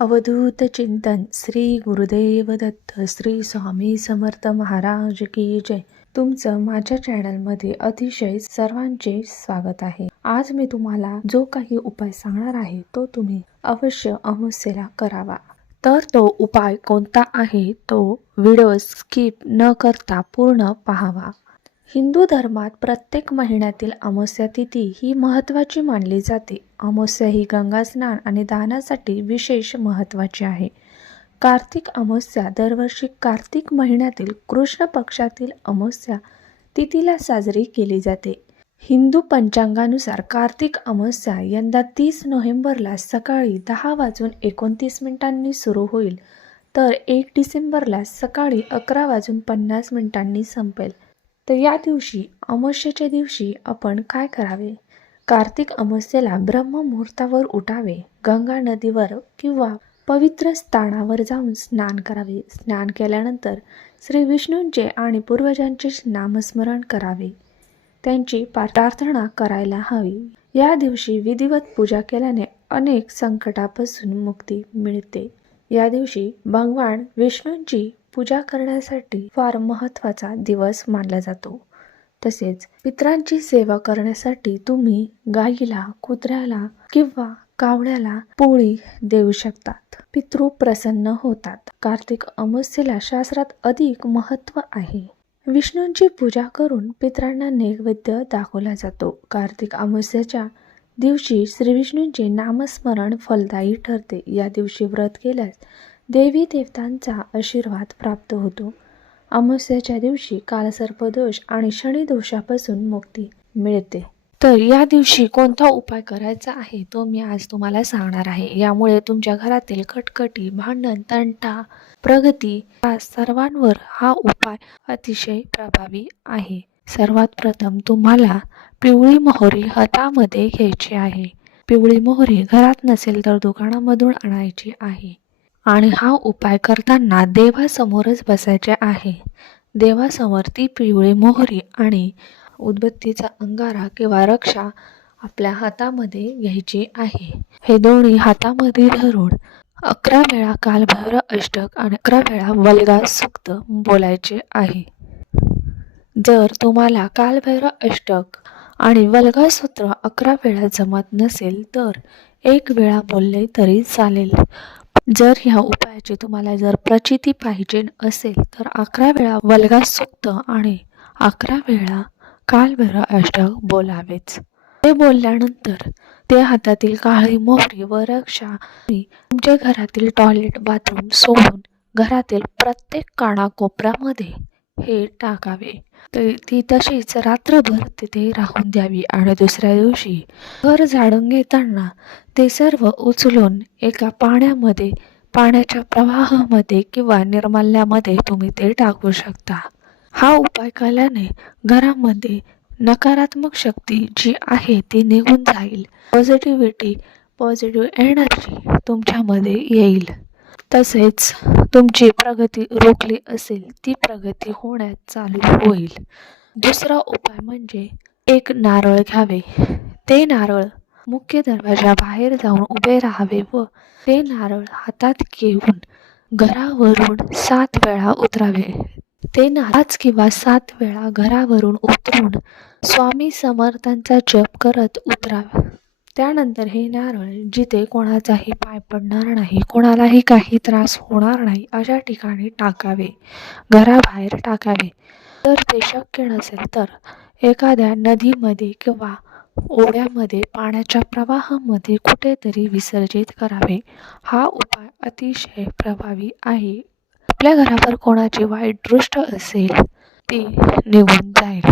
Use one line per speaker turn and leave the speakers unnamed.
अवधूत चिंतन. श्री गुरुदेव दत्त श्री स्वामी समर्थ महाराज की जय. तुमचं माझ्या चॅनलमध्ये अतिशय सर्वांचे स्वागत आहे. आज मी तुम्हाला जो काही उपाय सांगणार आहे तो तुम्ही अवश्य अमस्येला करावा. तर तो उपाय कोणता आहे तो व्हिडिओ स्किप न करता पूर्ण पाहावा. हिंदू धर्मात प्रत्येक महिन्यातील अमावस्या तिथी ही महत्त्वाची मानली जाते. अमावस्या ही गंगा स्नान आणि दानासाठी विशेष महत्त्वाची आहे. कार्तिक अमावस्या दरवर्षी कार्तिक महिन्यातील कृष्ण पक्षातील अमावस्या तिथीला साजरी केली जाते. हिंदू पंचांगानुसार कार्तिक अमावस्या यंदा तीस नोव्हेंबरला सकाळी दहा वाजून एकोणतीस मिनिटांनी सुरू होईल तर एक डिसेंबरला सकाळी अकरा वाजून पन्नास मिनिटांनी संपेल. तर या दिवशी अमावस्येच्या दिवशी आपण काय करावे? कार्तिक अमावस्येला ब्रह्ममुहूर्तावर उठावे. गंगा नदीवर किंवा पवित्र स्थानावर जाऊन स्नान करावे. स्नान केल्यानंतर श्री विष्णूंचे आणि पूर्वजांचे नामस्मरण करावे. त्यांची प्रार्थना करायला हवी. या दिवशी विधिवत पूजा केल्याने अनेक संकटापासून मुक्ती मिळते. या दिवशी भगवान विष्णूंची पूजा करण्यासाठी फार महत्त्वाचा दिवस मानला जातो. तसेच पित्रांची सेवा करण्यासाठी तुम्ही गाईला कुत्र्याला किंवा कावळ्याला पोळी देऊ शकतात. पितृ प्रसन्न होतात. कार्तिक अमावस्येला शास्त्रात अधिक महत्त्व आहे. विष्णूंची पूजा करून पित्रांना नैवेद्य दाखवला जातो. कार्तिक अमावस्येच्या दिवशी श्री विष्णूंचे नामस्मरण फलदायी ठरते. या दिवशी व्रत केल्यास देवी देवतांचा आशीर्वाद प्राप्त होतो. अमावस्याच्या दिवशी कालसर्पदोष आणि शनिदोषापासून मुक्ती मिळते. तर या दिवशी कोणता उपाय करायचा आहे तो मी आज तुम्हाला सांगणार आहे. यामुळे तुमच्या घरातील कटकटी भांडण तंटा प्रगती या सर्वांवर हा उपाय अतिशय प्रभावी आहे. सर्वात प्रथम तुम्हाला पिवळी मोहरी हातामध्ये घ्यायची आहे. पिवळी मोहरी घरात नसेल तर दुकानामधून आणायची आहे. आणि हा उपाय करताना देवासमोरच बसायचे आहे. देवासमोर ती पिवळी मोहरी आणि उदबत्तीचा अंगारा किंवा रक्षा आपल्या हातामध्ये घ्यायची आहे. हे दोन्ही हातामध्ये धरून अकरा वेळा कालभैरव अष्टक आणि अकरा वेळा वल्गा सुक्त बोलायचे आहे. जर तुम्हाला कालभैरव अष्टक आणि वल्गा सूत्र अकरा वेळा जमत नसेल तर एक वेळा बोलले तरी चालेल. जर ह्या उपायाची तुम्हाला जर प्रचिती पाहिजे असेल तर अकरा वेळा वल्गा सुक्त आणि अकरा वेळा कालभैरव अष्टक बोलावेच. ते बोलल्यानंतर ते हातातील काळी मोहरी व रक्षा तुमच्या घरातील टॉयलेट बाथरूम सोडून घरातील प्रत्येक कानाकोपऱ्यामध्ये हे टाकावे. तर ती तशीच रात्रभर तिथे राहून द्यावी आणि दुसऱ्या दिवशी घर झाडून घेताना ते सर्व उचलून एका पाण्यामध्ये पाण्याच्या प्रवाहामध्ये किंवा निर्माल्यामध्ये तुम्ही ते टाकू शकता. हा उपाय केल्याने घरामध्ये नकारात्मक शक्ती जी आहे ती निघून जाईल. पॉझिटिव्हिटी पॉझिटिव्ह एनर्जी तुमच्यामध्ये येईल. तसेच तुमची प्रगती रोखली असेल ती प्रगती होण्यास चालू होईल. दुसरा उपाय म्हणजे एक नारळ घ्यावे. ते नारळ मुख्य दरवाजा बाहेर जाऊन उभे राहावे व ते नारळ हातात घेऊन घरावरून सात वेळा उतरावे. ते नाराज किंवा सात वेळा घरावरून उतरून स्वामी समर्थांचा जप करत उतरावे. त्यानंतर हे नारळ जिथे कोणाचाही पाय पडणार नाही कोणालाही काही त्रास होणार नाही अशा ठिकाणी टाकावे. घराबाहेर टाकावे. जर ते शक्य नसेल तर एखाद्या नदीमध्ये किंवा ओढ्यामध्ये पाण्याच्या प्रवाहामध्ये कुठेतरी विसर्जित करावे. हा उपाय अतिशय प्रभावी आहे. आपल्या घरावर कोणाची वाईट दृष्ट असेल ती निघून जाईल.